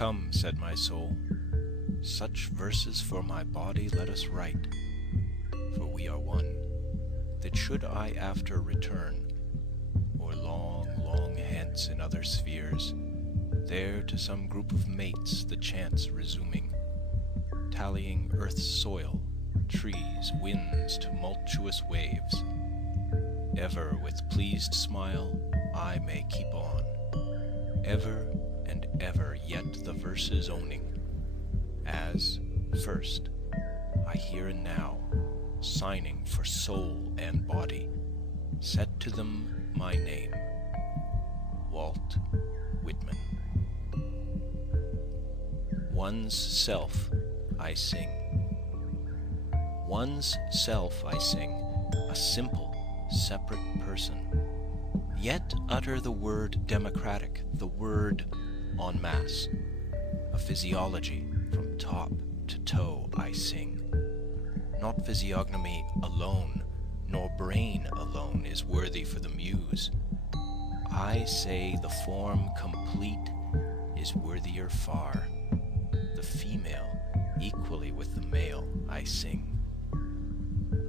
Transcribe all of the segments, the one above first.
"Come," said my soul, "such verses for my body let us write, for we are one, that should I after return, or long, long hence in other spheres, there to some group of mates the chance resuming, tallying earth's soil, trees, winds, tumultuous waves, ever with pleased smile I may keep on, ever and ever yet the verses owning, as, first, I here and now, signing for soul and body, set to them my name, Walt Whitman. One's self I sing. One's self I sing, a simple, separate person. Yet utter the word democratic, the word en masse. A physiology from top to toe I sing. Not physiognomy alone, nor brain alone is worthy for the muse. I say the form complete is worthier far. The female, equally with the male, I sing.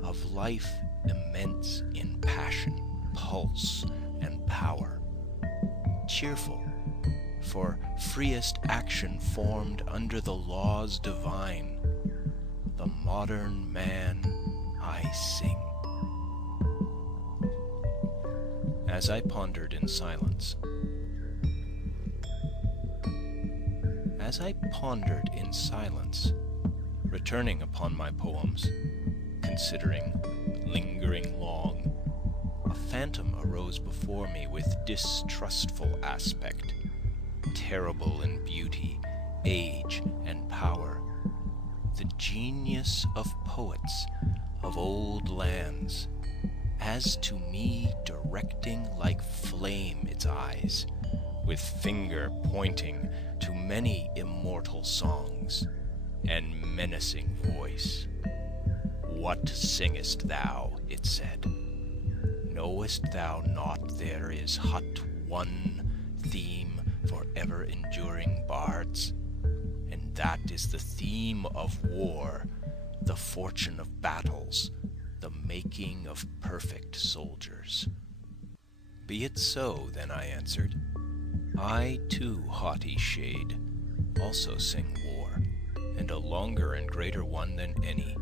Of life immense in passion, pulse, and power. Cheerful, for freest action formed under the laws divine. The modern man I sing. As I pondered in silence, returning upon my poems, considering, lingering long, a phantom arose before me with distrustful aspect, terrible in beauty, age, and power, the genius of poets of old lands, as to me directing like flame its eyes, with finger pointing to many immortal songs, and menacing voice. "What singest thou?" it said. "Knowest thou not there is but one theme for ever enduring bards? And that is the theme of war, the fortune of battles, the making of perfect soldiers." "Be it so," then I answered. "I too, haughty shade, also sing war, and a longer and greater one than any,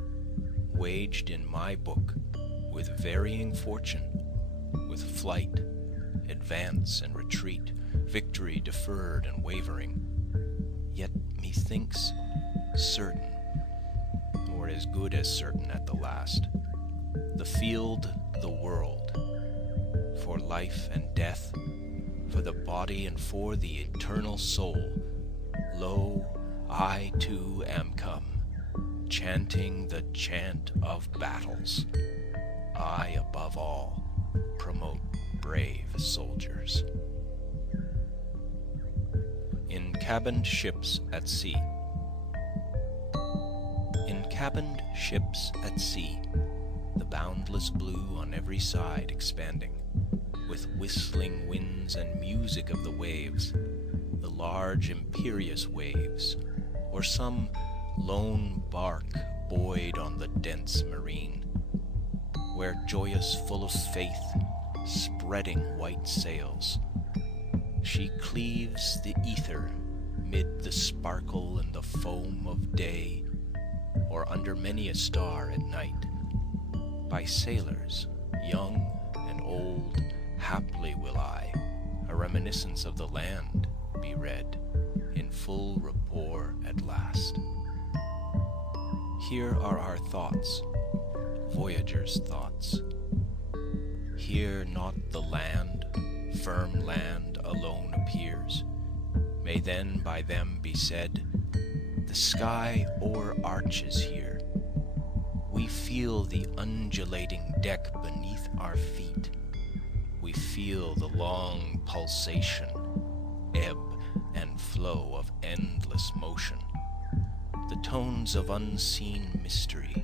waged in my book, with varying fortune, with flight, advance and retreat, victory deferred and wavering, yet methinks certain, or as good as certain at the last, the field, the world, for life and death, for the body and for the eternal soul. Lo, I too am come, chanting the chant of battles. I above all promote brave soldiers." In cabined ships at sea. In cabined ships at sea, the boundless blue on every side expanding, with whistling winds and music of the waves, the large imperious waves, or some lone bark buoyed on the dense marine, where joyous full of faith, spreading white sails, she cleaves the ether mid the sparkle and the foam of day, or under many a star at night, by sailors, young and old, haply will I, a reminiscence of the land, be read, in full rapport at last. Here are our thoughts, voyagers' thoughts. Here not the land, firm land alone appears, may then by them be said, the sky o'erarches here. We feel the undulating deck beneath our feet. We feel the long pulsation, ebb and flow of endless motion, the tones of unseen mystery,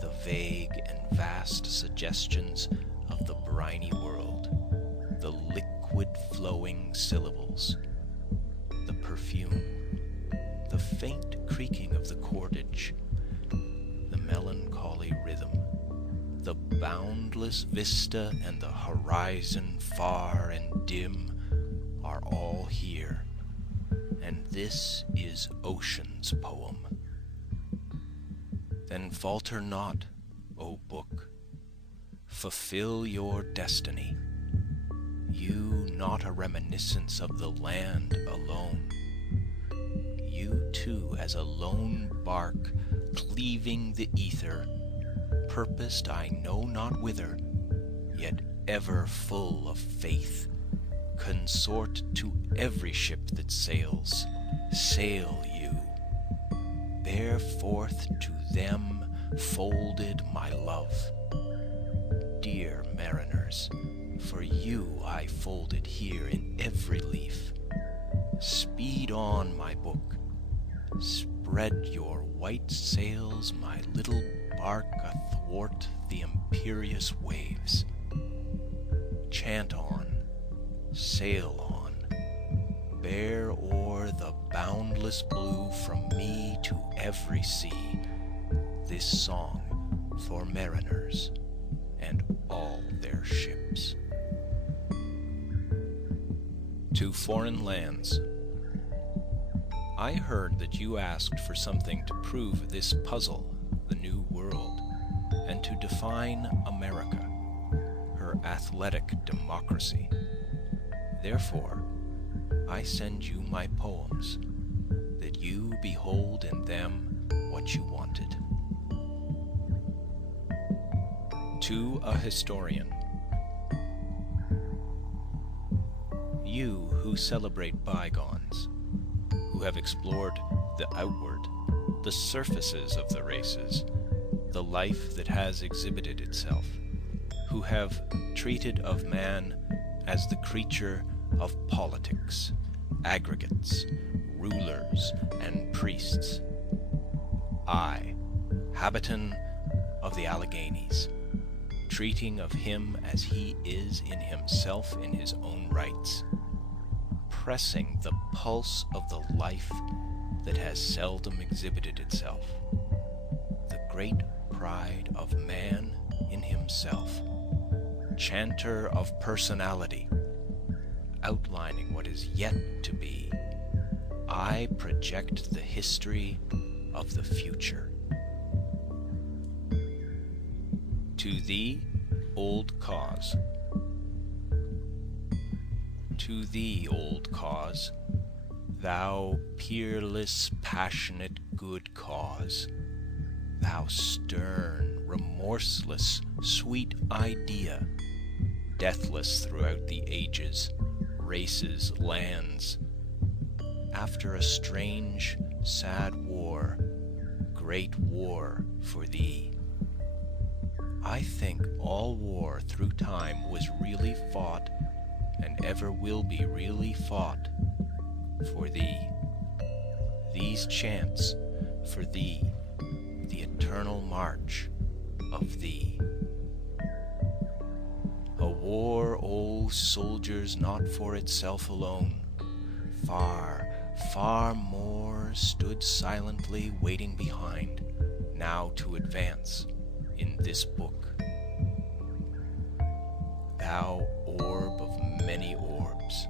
the vague and vast suggestions of the briny world, the liquid flowing syllables, the perfume, boundless vista and the horizon far and dim are all here, and this is ocean's poem. Then falter not, O book, fulfill your destiny, you not a reminiscence of the land alone, you too as a lone bark cleaving the ether, purposed I know not whither, yet ever full of faith, consort to every ship that sails, sail you, bear forth to them folded my love. Dear mariners, for you I folded here in every leaf. Speed on, my book, spread your white sails, my little bark athwart the imperious waves. Chant on, sail on, bear o'er the boundless blue from me to every sea, this song for mariners and all their ships. To foreign lands. I heard that you asked for something to prove this puzzle, the New World, and to define America, her athletic democracy. Therefore, I send you my poems, that you behold in them what you wanted. To a historian. You who celebrate bygones, who have explored the outward, the surfaces of the races, the life that has exhibited itself, who have treated of man as the creature of politics, aggregates, rulers, and priests. I, habitant of the Alleghenies, treating of him as he is in himself in his own rights, pressing the pulse of the life that has seldom exhibited itself, the great pride of man in himself, chanter of personality, outlining what is yet to be, I project the history of the future. To thee, old cause. To thee, old cause, thou peerless, passionate good cause, thou stern, remorseless, sweet idea, deathless throughout the ages, races, lands, after a strange, sad war, great war for thee. I think all war through time was really fought, and ever will be really fought, for thee. These chants for thee, the eternal march of thee. A war, O soldiers, not for itself alone, far, far more stood silently waiting behind, now to advance in this book. Thou orb of many orbs,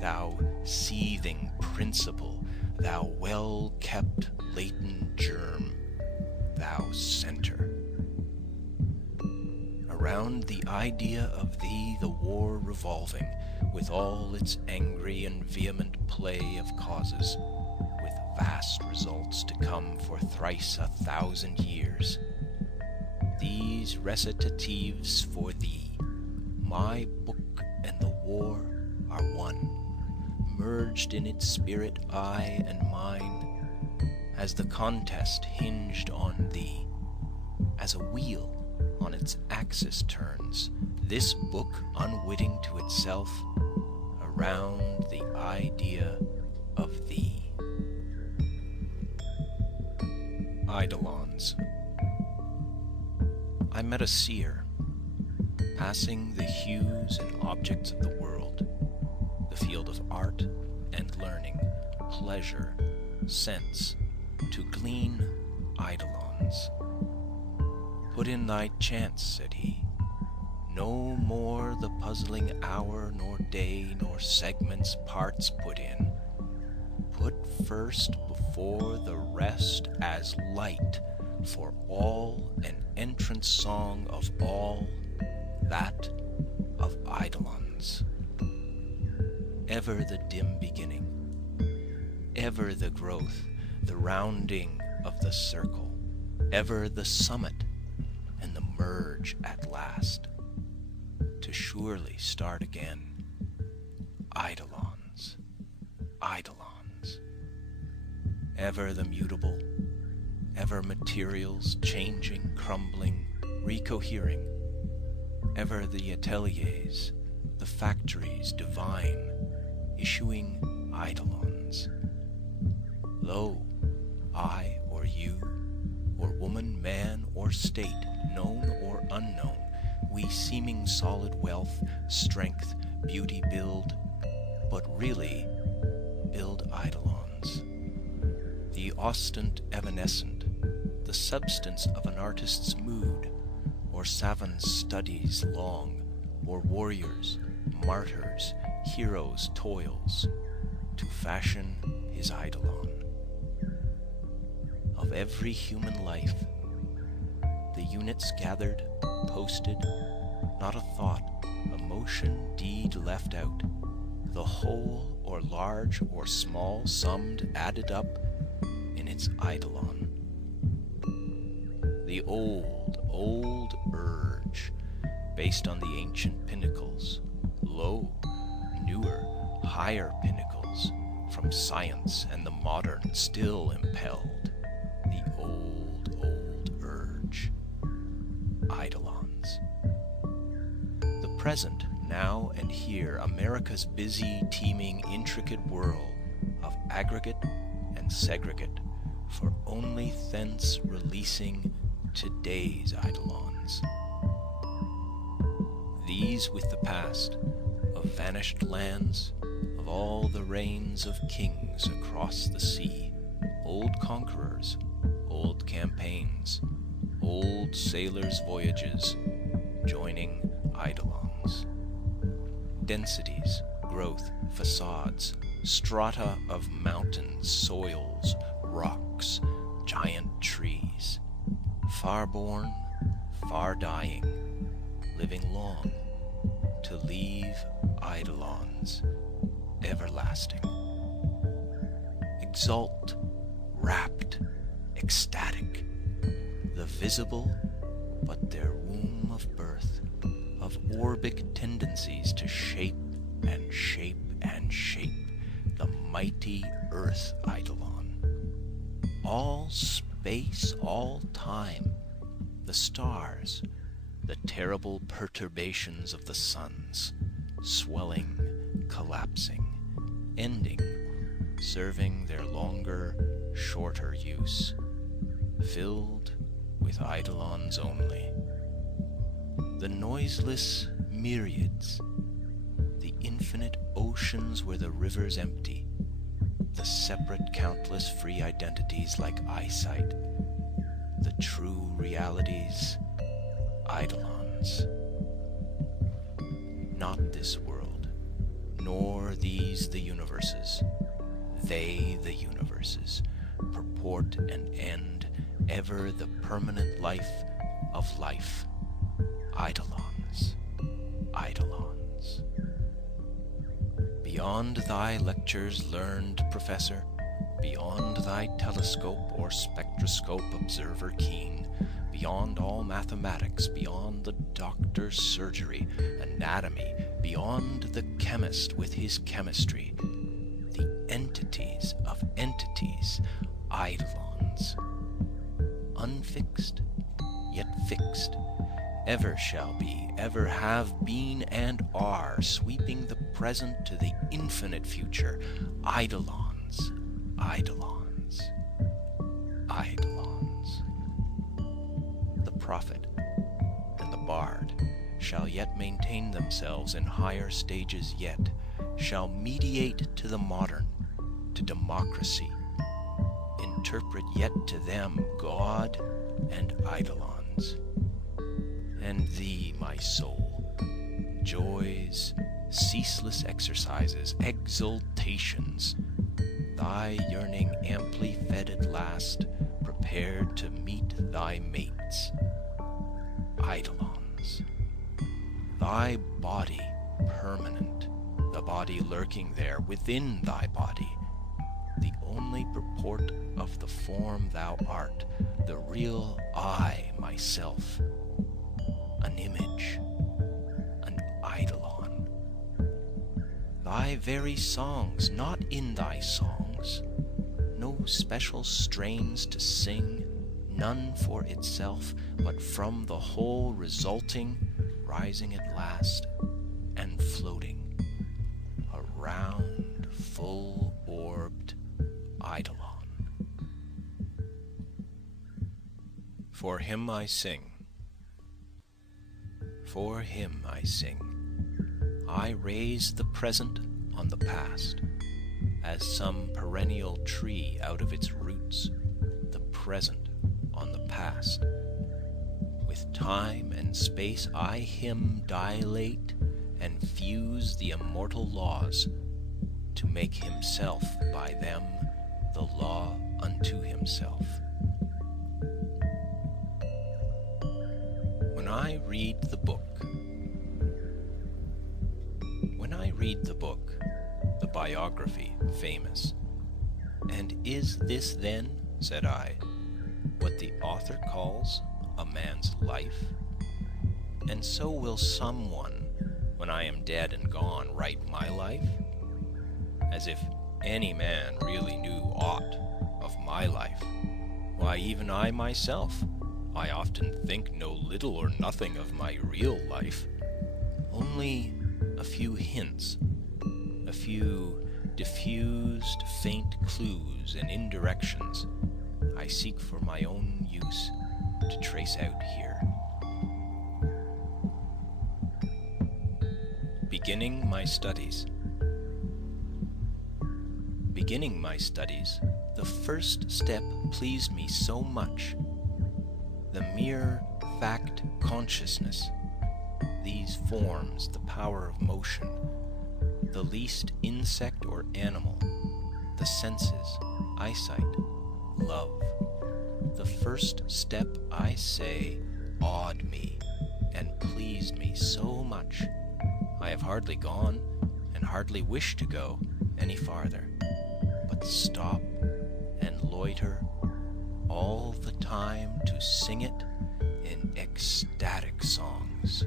thou seething principle, thou well-kept latent germ, thou center. Around the idea of thee the war revolving, with all its angry and vehement play of causes, with vast results to come for thrice 1,000 years. These recitatives for thee, my book and the war are one, merged in its spirit, I and mine, as the contest hinged on thee, as a wheel on its axis turns, this book unwitting to itself, around the idea of thee. Eidolons. I met a seer, passing the hues and objects of the world, the field of art and learning, pleasure, sense, to glean eidolons. Put in thy chants, said he, No more the puzzling hour, nor day, nor segments parts put in. Put first before the rest as light for all, an entrance song of all, that of eidolons. Ever the dim beginning, ever the growth, the rounding of the circle, ever the summit and the merge at last, to surely start again. Eidolons, eidolons. Ever the mutable, ever materials changing, crumbling, recohering. Ever the ateliers, the factories divine, issuing eidolons. Lo, I or you, or woman, man, or state, known or unknown, we seeming solid wealth, strength, beauty build, but really build eidolons. The ostent evanescent, the substance of an artist's mood, or savant's studies long, or warriors, martyrs, heroes' toils, to fashion his eidolon. Of every human life, the units gathered, posted, not a thought, emotion, deed left out, the whole or large or small summed, added up in its eidolon. The old urge, based on the ancient pinnacles, lo, newer, higher pinnacles, from science and the modern still impelled, the old urge, eidolons. The present, now and here, America's busy, teeming, intricate whirl of aggregate and segregate, for only thence releasing today's eidolons. These with the past, of vanished lands, of all the reigns of kings across the sea, old conquerors, old campaigns, old sailors' voyages, joining eidolons. Densities, growth, facades, strata of mountains, soils, rocks, giant trees, far born, far dying, living long, to leave eidolons everlasting. Exult, rapt, ecstatic, the visible, but their womb of birth, of orbic tendencies to shape and shape and shape the mighty earth eidolon. All space, all time, the stars, the terrible perturbations of the suns, swelling, collapsing, ending, serving their longer, shorter use, filled with eidolons only. The noiseless myriads, the infinite oceans where the rivers empty, the separate countless free identities like eyesight, the true realities, eidolons. Not this world, nor these the universes, they the universes, purport and end ever the permanent life of life, eidolons, eidolons. Beyond thy lectures learned, professor, beyond thy telescope or spectroscope observer keen, beyond all mathematics, beyond the doctor's surgery, anatomy, beyond the chemist with his chemistry, the entities of entities, eidolons, unfixed, yet fixed, ever shall be, ever have been and are, sweeping the present to the infinite future, eidolons, eidolons, eidolons. The prophet and the bard shall yet maintain themselves in higher stages yet, shall mediate to the modern, to democracy, interpret yet to them God and eidolons. And thee, my soul, joys, ceaseless exercises, exultations, thy yearning amply fed at last, prepared to meet thy mates. Eidolons, thy body permanent, the body lurking there within thy body, the only purport of the form thou art, the real I, myself, an image, an eidolon. Thy very songs, not in thy songs, no special strains to sing, none for itself, but from the whole resulting, rising at last, and floating, a round, full-orbed eidolon. For him I sing, for him I sing. I raise the present on the past, as some perennial tree out of its roots, the present on the past. With time and space I him dilate and fuse the immortal laws, to make himself by them the law unto himself. When I read the book, the biography famous, and is this then, said I, what the author calls a man's life? And so will someone, when I am dead and gone, write my life? As if any man really knew aught of my life. Why, even I myself, I often think no little or nothing of my real life. Only a few hints, a few diffused, faint clues and indirections I seek for my own use to trace out here. Beginning my studies, the first step pleased me so much. The mere fact consciousness, these forms, the power of motion, the least insect or animal, the senses, eyesight, love. The first step, I say, awed me and pleased me so much. I have hardly gone, and hardly wish to go any farther, but stop and loiter all the time to sing it in ecstatic songs.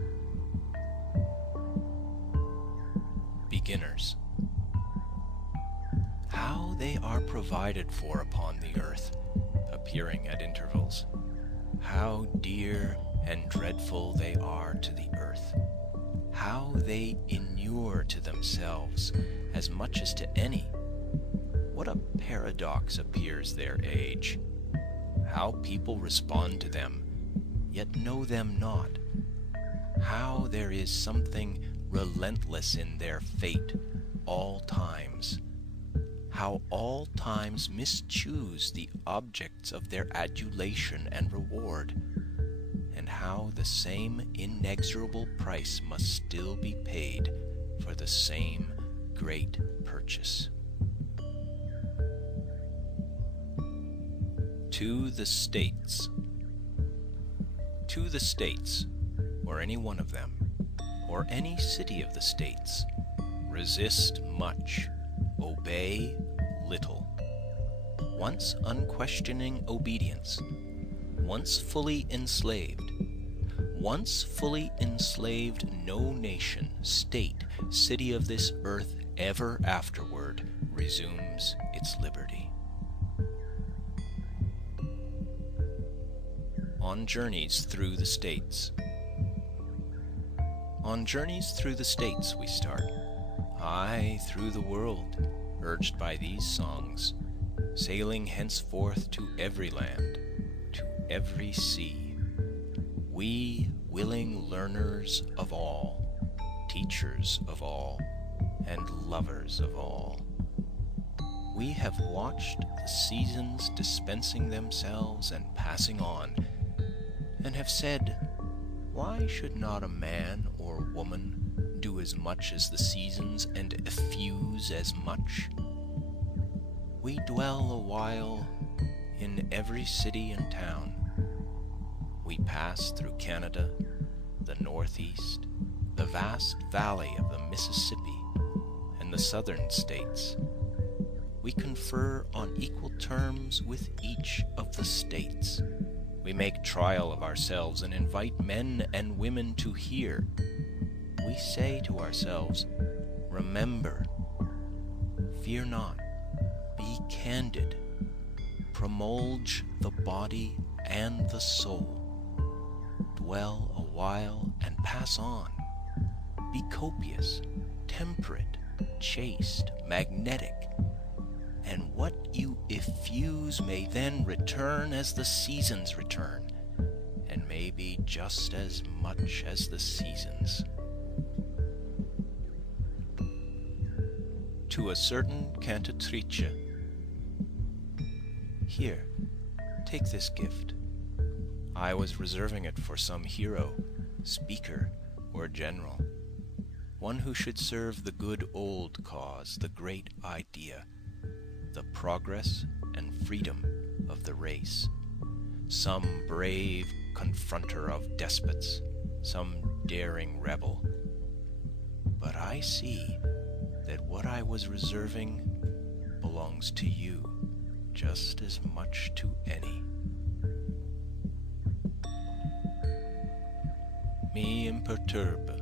Beginners. How they are provided for upon the earth, appearing at intervals. How dear and dreadful they are to the earth. How they inure to themselves as much as to any. What a paradox appears their age. How people respond to them, yet know them not. How there is something relentless in their fate, all times. How all times mischoose the objects of their adulation and reward, and how the same inexorable price must still be paid for the same great purchase. To the States. To the States, or any one of them, or any city of the States, resist much, obey little. Once unquestioning obedience, once fully enslaved, no nation, state, city of this earth ever afterward resumes its liberty. On journeys through the States. On journeys through the States we start, aye, through the world, urged by these songs, sailing henceforth to every land, to every sea. We willing learners of all, teachers of all, and lovers of all. We have watched the seasons dispensing themselves and passing on, and have said, why should not a man or woman do as much as the seasons and effuse as much? We dwell a while in every city and town. We pass through Canada, the Northeast, the vast valley of the Mississippi, and the southern states. We confer on equal terms with each of the states. We make trial of ourselves and invite men and women to hear. We say to ourselves, remember, fear not, be candid, promulge the body and the soul. Dwell a while and pass on. Be copious, temperate, chaste, magnetic, and what you effuse may then return as the seasons return, and may be just as much as the seasons. To a certain cantatrice, here, take this gift. I was reserving it for some hero, speaker, or general, one who should serve the good old cause, the great idea, the progress and freedom of the race. Some brave confronter of despots, some daring rebel. But I see that what I was reserving belongs to you just as much to any. Me imperturbe,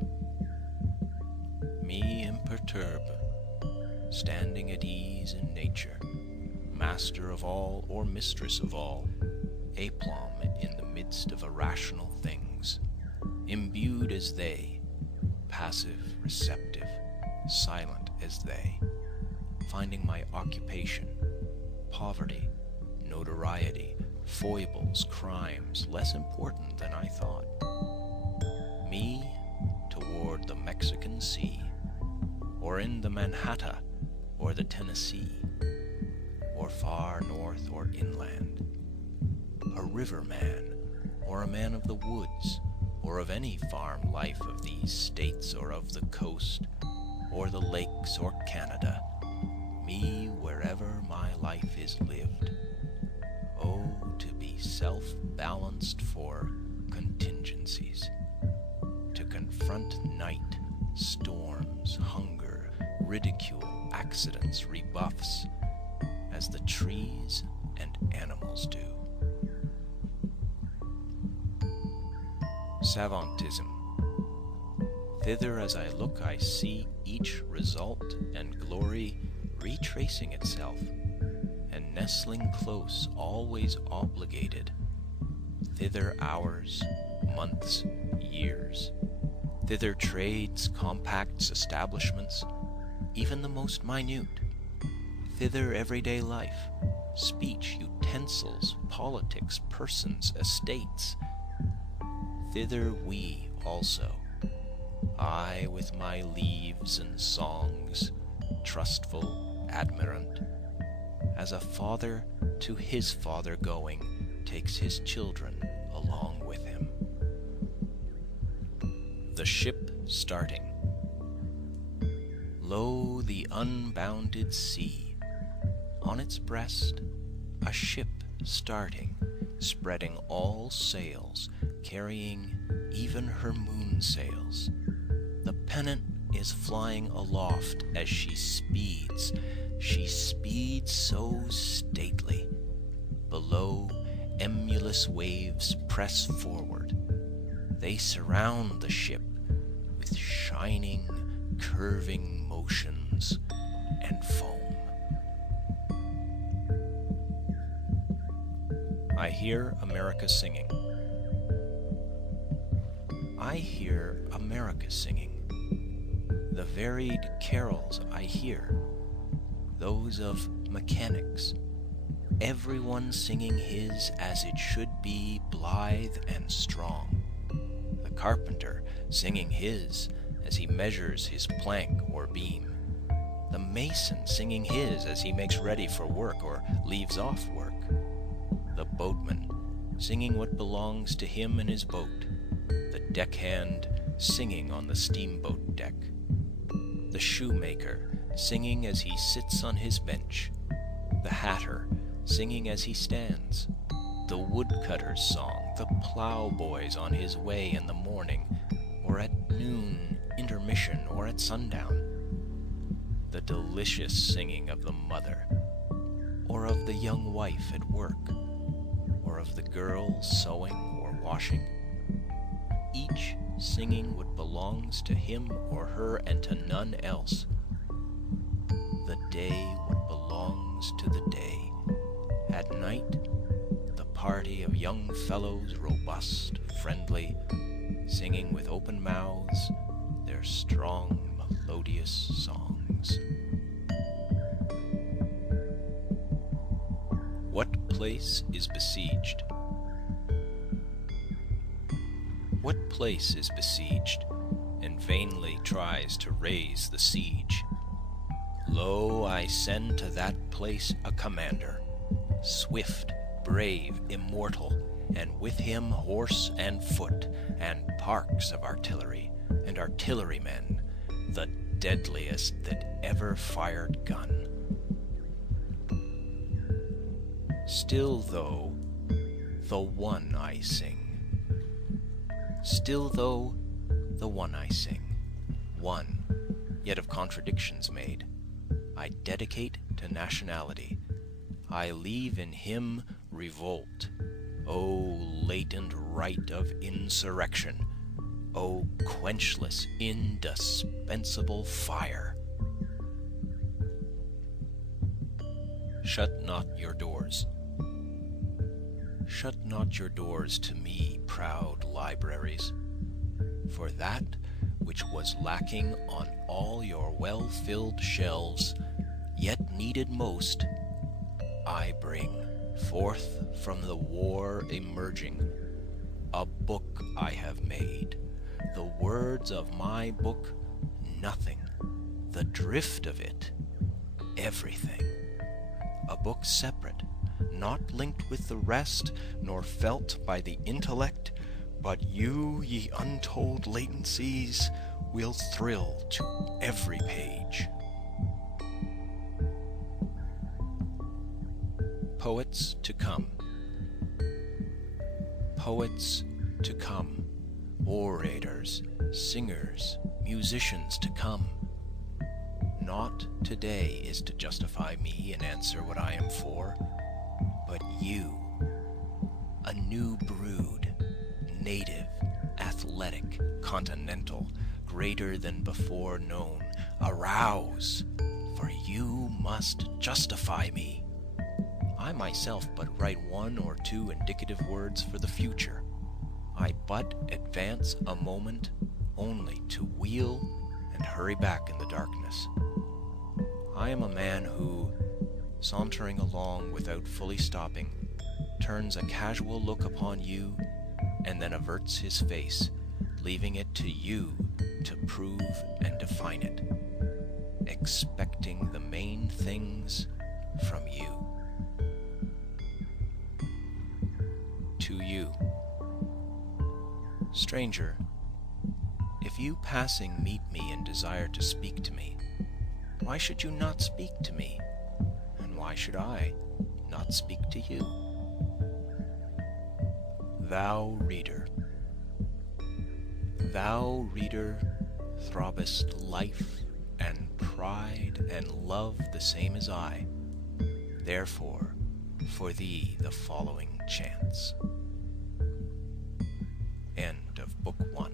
standing at ease in nature, master of all or mistress of all, aplomb in the midst of irrational things, imbued as they, passive, receptive, silent as they, finding my occupation, poverty, notoriety, foibles, crimes less important than I thought. Me toward the Mexican Sea, or in the Manhattan or the Tennessee, or far north or inland, a riverman or a man of the woods, or of any farm life of these states or of the coast, or the lakes or Canada, me wherever my life is lived. Oh, to be self-balanced for contingencies, to confront night, storms, hunger, ridicule, accidents, rebuffs, as the trees and animals do. Savantism. Thither as I look I see each result and glory retracing itself, and nestling close, always obligated. Thither hours, months, years. Thither trades, compacts, establishments, even the most minute. Thither everyday life, speech, utensils, politics, persons, estates. Thither we also, I with my leaves and songs, trustful, admirant, as a father to his father going, takes his children along with him. The ship starting. Lo, the unbounded sea, on its breast a ship starting, spreading all sails, carrying even her moon sails. The pennant is flying aloft as she speeds so stately. Below, emulous waves press forward. They surround the ship with shining, curving motions and foam. I hear America singing. I hear America singing. The varied carols I hear, those of mechanics, everyone singing his as it should be, blithe and strong. The carpenter singing his as he measures his plank or beam. The mason singing his as he makes ready for work or leaves off work. The boatman singing what belongs to him and his boat. The deckhand singing on the steamboat deck, the shoemaker singing as he sits on his bench, the hatter singing as he stands, the woodcutter's song, the ploughboy's on his way in the morning, or at noon, intermission, or at sundown, the delicious singing of the mother, or of the young wife at work, or of the girl sewing or washing, each singing what belongs to him or her and to none else. The day what belongs to the day. At night, the party of young fellows, robust, friendly, singing with open mouths their strong, melodious songs. What place is besieged? What place is besieged, and vainly tries to raise the siege? Lo, I send to that place a commander, swift, brave, immortal, and with him horse and foot, and parks of artillery, and artillerymen, the deadliest that ever fired gun. Still though, the one I sing. Still though, the one I sing. One, yet of contradictions made, I dedicate to nationality. I leave in him revolt. O latent right of insurrection! O quenchless, indispensable fire! Shut not your doors. Shut not your doors to me, proud libraries, for that which was lacking on all your well-filled shelves, yet needed most, I bring forth from the war emerging. A book I have made, the words of my book nothing, the drift of it everything. A book separate, not linked with the rest, nor felt by the intellect, but you, ye untold latencies, will thrill to every page. Poets to come. Poets to come. Orators, singers, musicians to come. Not today is to justify me and answer what I am for, but you, a new brood, native, athletic, continental, greater than before known, arouse, for you must justify me. I myself but write one or two indicative words for the future. I but advance a moment only to wheel and hurry back in the darkness. I am a man who, sauntering along without fully stopping, turns a casual look upon you and then averts his face, leaving it to you to prove and define it, expecting the main things from you. To you. Stranger, if you passing meet me and desire to speak to me, why should you not speak to me? And why should I not speak to you? Thou reader, throbbest life and pride and love the same as I. Therefore, for thee the following chants. End of Book 1.